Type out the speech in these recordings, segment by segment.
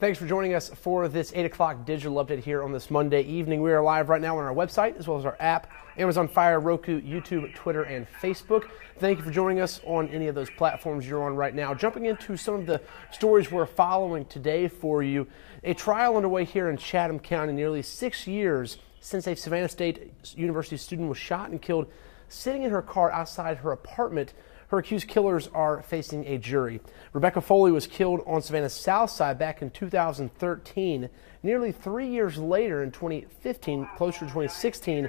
Thanks for joining us for this 8 o'clock digital update here on this Monday evening. We are live right now on our website as well as our app, Amazon Fire, Roku, YouTube, Twitter, and Facebook. Thank you for joining us on any of those platforms you're on right now. Jumping into some of the stories we're following today for you. A trial underway here in Chatham County nearly 6 years since a Savannah State University student was shot and killed sitting in her car outside her apartment. Her accused killers are facing a jury. Rebecca Foley was killed on Savannah's south side back in 2013. Nearly 3 years later, in 2015, closer to 2016,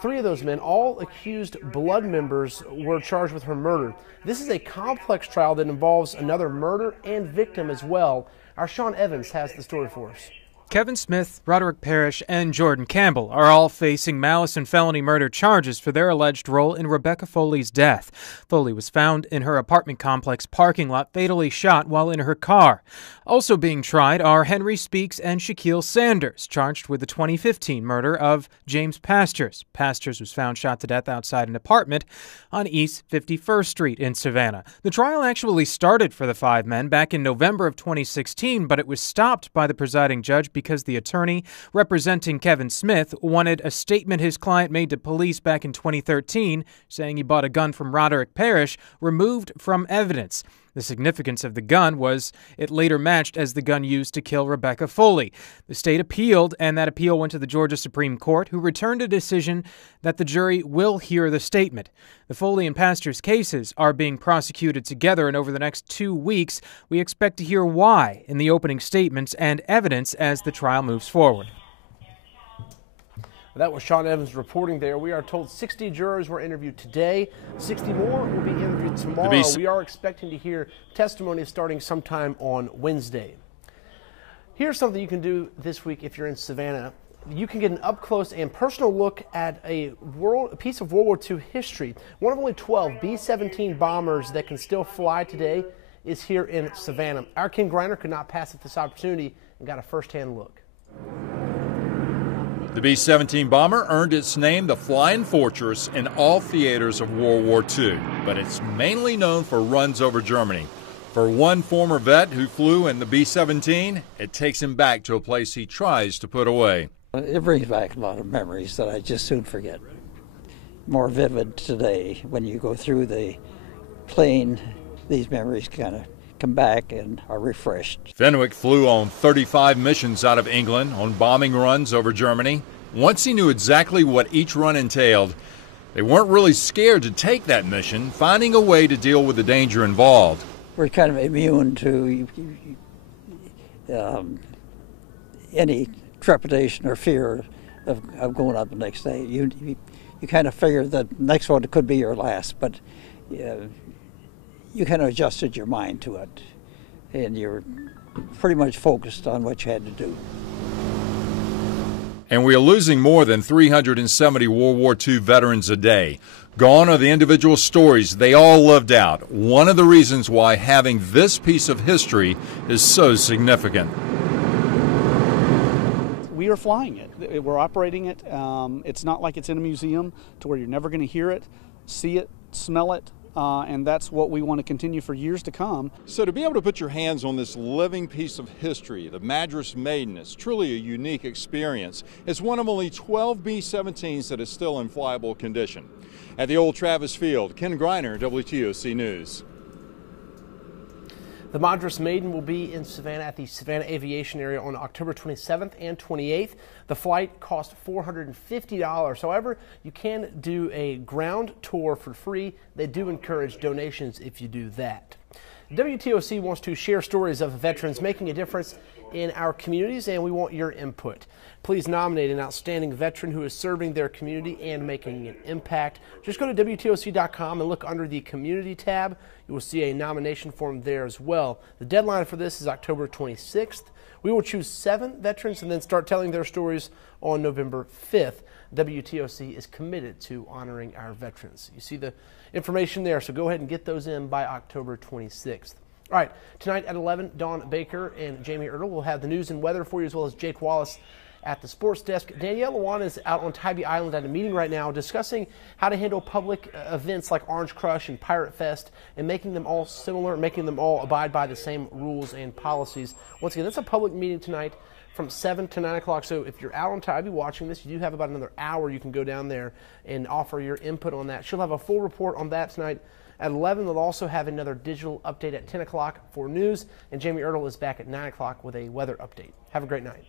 three of those men, all accused blood members, were charged with her murder. This is a complex trial that involves another murder and victim as well. Our Sean Evans has the story for us. Kevin Smith, Roderick Parrish, and Jordan Campbell are all facing malice and felony murder charges for their alleged role in Rebecca Foley's death. Foley was found in her apartment complex parking lot, fatally shot while in her car. Also being tried are Henry Speaks and Shaquille Sanders, charged with the 2015 murder of James Pastures. Pastures was found shot to death outside an apartment on East 51st Street in Savannah. The trial actually started for the five men back in November of 2016, but it was stopped by the presiding judge because the attorney representing Kevin Smith wanted a statement his client made to police back in 2013 saying he bought a gun from Roderick Parrish removed from evidence. The significance of the gun was it later matched as the gun used to kill Rebecca Foley. The state appealed, and that appeal went to the Georgia Supreme Court, who returned a decision that the jury will hear the statement. The Foley and Pastures cases are being prosecuted together, and over the next 2 weeks, we expect to hear why in the opening statements and evidence as the trial moves forward. That was Sean Evans reporting there. We are told 60 jurors were interviewed today. 60 more will be interviewed tomorrow. We are expecting to hear testimony starting sometime on Wednesday. Here's something you can do this week if you're in Savannah. You can get an up-close and personal look at a piece of World War II history. One of only 12 B-17 bombers that can still fly today is here in Savannah. Our Ken Greiner could not pass up this opportunity and got a first-hand look. The B-17 bomber earned its name the Flying Fortress in all theaters of World War II, but it's mainly known for runs over Germany. For one former vet who flew in the B-17, it takes him back to a place he tries to put away. It brings back a lot of memories that I just soon forget. More vivid today when you go through the plane, these memories kind of come back and are refreshed. Fenwick flew on 35 missions out of England on bombing runs over Germany. Once he knew exactly what each run entailed, they weren't really scared to take that mission, finding a way to deal with the danger involved. We're kind of immune to any trepidation or fear of going up the next day. You kind of figure that the next one could be your last, but you kind of adjusted your mind to it, and you're pretty much focused on what you had to do. And we are losing more than 370 World War II veterans a day. Gone are the individual stories they all lived out. One of the reasons why having this piece of history is so significant. We are flying it. We're operating it. It's not like it's in a museum to where you're never going to hear it, see it, smell it. And that's what we want to continue for years to come. So to be able to put your hands on this living piece of history, the Madras Maiden, is truly a unique experience. It's one of only 12 B-17s that is still in flyable condition. At the old Travis Field, Ken Greiner, WTOC News. The Madras Maiden will be in Savannah at the Savannah Aviation Area on October 27th and 28th. The flight costs $450. However, you can do a ground tour for free. They do encourage donations if you do that. WTOC wants to share stories of veterans making a difference in our communities, and we want your input. Please nominate an outstanding veteran who is serving their community and making an impact. Just go to WTOC.com and look under the Community tab. You will see a nomination form there as well. The deadline for this is October 26th. We will choose 7 veterans and then start telling their stories on November 5th. WTOC is committed to honoring our veterans. You see the information there, so go ahead and get those in by October 26th. All right, tonight at 11, Dawn Baker and Jamie Ertl will have the news and weather for you, as well as Jake Wallace at the sports desk. Danielle Lewan is out on Tybee Island at a meeting right now discussing how to handle public events like Orange Crush and Pirate Fest and making them all similar, making them all abide by the same rules and policies. Once again, that's a public meeting tonight from 7 to 9 o'clock. So if you're out on Tybee watching this, you do have about another hour you can go down there and offer your input on that. She'll have a full report on that tonight. At 11, they'll also have another digital update at 10 o'clock for news, and Jamie Ertl is back at 9 o'clock with a weather update. Have a great night.